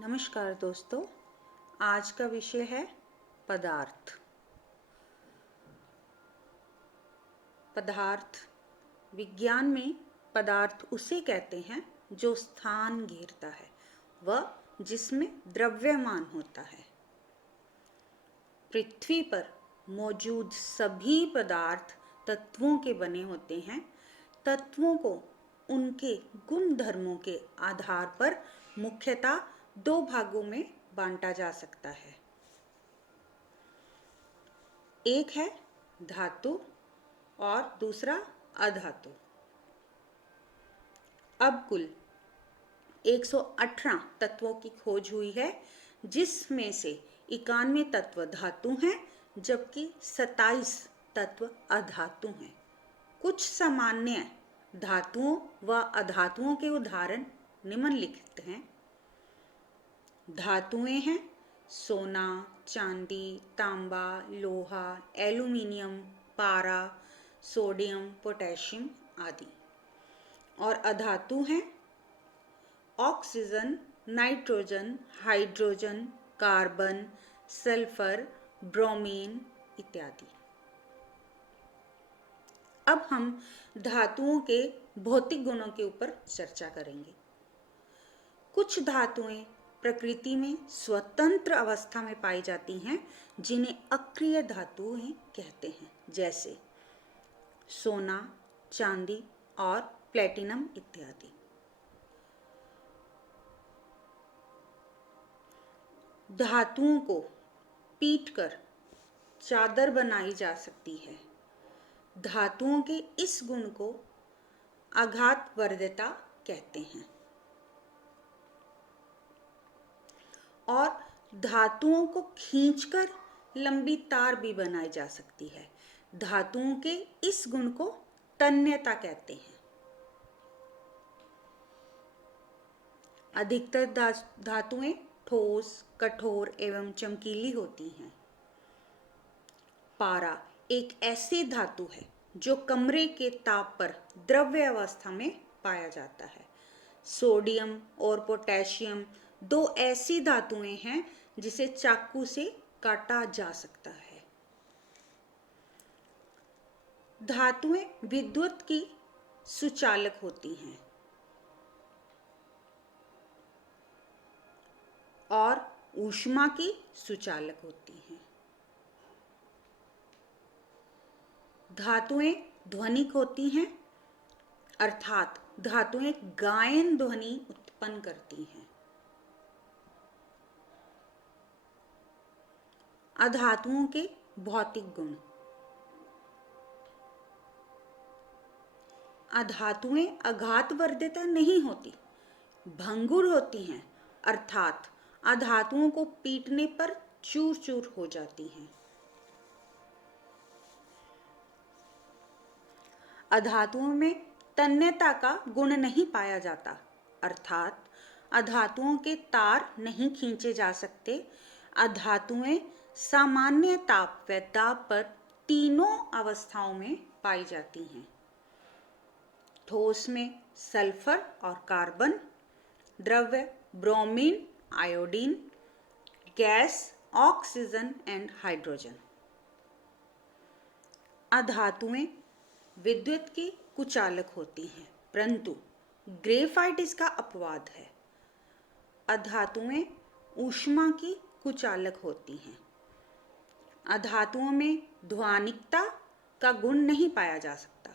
नमस्कार दोस्तों, आज का विषय है पदार्थ। पदार्थ विज्ञान में पदार्थ उसे कहते हैं जो स्थान घेरता है व जिसमें द्रव्यमान होता है। पृथ्वी पर मौजूद सभी पदार्थ तत्वों के बने होते हैं। तत्वों को उनके गुण धर्मों के आधार पर मुख्यतः दो भागों में बांटा जा सकता है। एक है धातु और दूसरा अधातु। अब कुल 118 तत्वों की खोज हुई है, जिसमें से 91 तत्व धातु हैं जबकि 27 तत्व अधातु हैं। कुछ सामान्य धातुओं व अधातुओं के उदाहरण निम्नलिखित हैं। धातुएं हैं सोना, चांदी, तांबा, लोहा, एल्यूमिनियम, पारा, सोडियम, पोटेशियम आदि। और अधातु हैं oxygen, nitrogen, hydrogen, carbon, sulphur, bromine इत्यादि। अब हम धातुओं के भौतिक गुणों के ऊपर चर्चा करेंगे। कुछ धातुएं प्रकृति में स्वतंत्र अवस्था में पाई जाती हैं, जिन्हें अक्रिय धातुएं कहते हैं, जैसे सोना, चांदी और प्लेटिनम इत्यादि। धातुओं को पीटकर चादर बनाई जा सकती है। धातुओं के इस गुण को आघातवर्ध्यता कहते हैं। और धातुओं को खींचकर लंबी तार भी बनाई जा सकती है। धातुओं के इस गुण को तन्यता कहते हैं। अधिकतर धातुएं ठोस, कठोर एवं चमकीली होती हैं। पारा एक ऐसी धातु है जो कमरे के ताप पर द्रव्य अवस्था में पाया जाता है। सोडियम और पोटेशियम दो ऐसी धातुएं हैं जिसे चाकू से काटा जा सकता है। धातुएं विद्युत की सुचालक होती हैं और ऊष्मा की सुचालक होती हैं। धातुएं ध्वनिक होती हैं, अर्थात धातुएं गायन ध्वनि उत्पन्न करती हैं। अधातुओं के भौतिक गुण। अधातुएं आघातवर्ध्यता नहीं होती, भंगुर होती हैं, अर्थात अधातुओं को पीटने पर चूर चूर हो जाती हैं। अधातुओं में तन्यता का गुण नहीं पाया जाता, अर्थात अधातुओं के तार नहीं खींचे जा सकते। अधातुएं सामान्य ताप व दाब पर तीनों अवस्थाओं में पाई जाती हैं। ठोस में सल्फर और कार्बन, द्रव्य bromine, iodine, gas oxygen and hydrogen. अधातुएं विद्युत की कुचालक होती हैं, परंतु ग्रेफाइट इसका अपवाद है। अधातुएं ऊष्मा की कुचालक होती हैं। अधातुओं में ध्वनिकता का गुण नहीं पाया जा सकता।